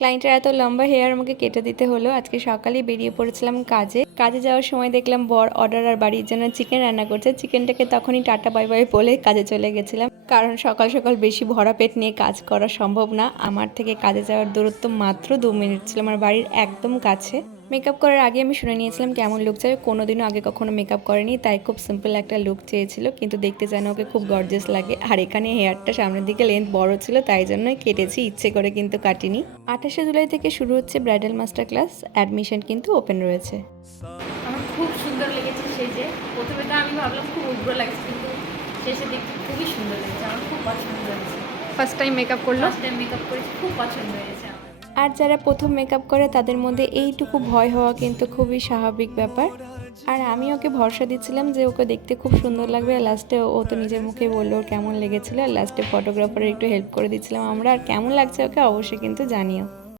ক্লায়েন্টের এত লম্বা হেয়ার আমাকে কেটে দিতে হলো। আজকে সকালে বেরিয়ে পড়েছিলাম কাজে। কাজে যাওয়ার সময় দেখলাম বর অর্ডার আর বাড়ির জন্য চিকেন রান্না করছে। চিকেনটাকে তখনই টাটা বাই বাই বলে কাজে চলে গেছিলাম। কারণ সকাল সকাল বেশি ভরা পেট নিয়ে কাজ করা সম্ভব না। আমার থেকে কাজে যাওয়ার দূরত্ব মাত্র দু মিনিট ছিল। আমার বাড়ির একদম কাছে। মেকআপ করার আগে আমি শুনে নিয়েছিলাম কেমন লুক চাই। কোনোদিনও আগে কখনো মেকআপ করেনি তাই খুব সিম্পল একটা লুক চেয়েছিল কিন্তু দেখতে যেন ওকে খুব গর্জেস লাগে। আর এখানে হেয়ারটা সামনের দিকে লেন্থ বড় ছিল তাই জন্যই কেটেছি ইচ্ছে করে কিন্তু কাটিনি। আঠাশে জুলাই থেকে শুরু হচ্ছে ব্রাইডাল মাস্টার ক্লাস অ্যাডমিশন কিন্তু ওপেন রয়েছে। আমার খুব সুন্দর লেগেছে সেজে প্রথমে তো আমি ভাবলাম খুব উগ্র লাগছে কিন্তু শেষে দেখতে খুবই সুন্দর লেগেছে আমার খুব পছন্দ হয়েছে। ফার্স্ট টাইম মেকআপ করল? ফার্স্ট টাইম মেকআপ করেছি খুব পছন্দ হয়েছে আমার। আর যারা প্রথম মেকআপ করে, তাদের মধ্যে এইটুকু ভয় হওয়া কিন্তু খুবই স্বাভাবিক ব্যাপার। আর আমি ওকে ভরসা দিচ্ছিলাম যে ওকে দেখতে খুব সুন্দর লাগবে। আর লাস্টে ও তো নিজের মুখে বলল কেমন লেগেছিলো। আর লাস্টে ফটোগ্রাফারের একটু হেল্প করে দিচ্ছিলাম আমরা। আর কেমন লাগছে ওকে অবশ্যই কিন্তু জানিও।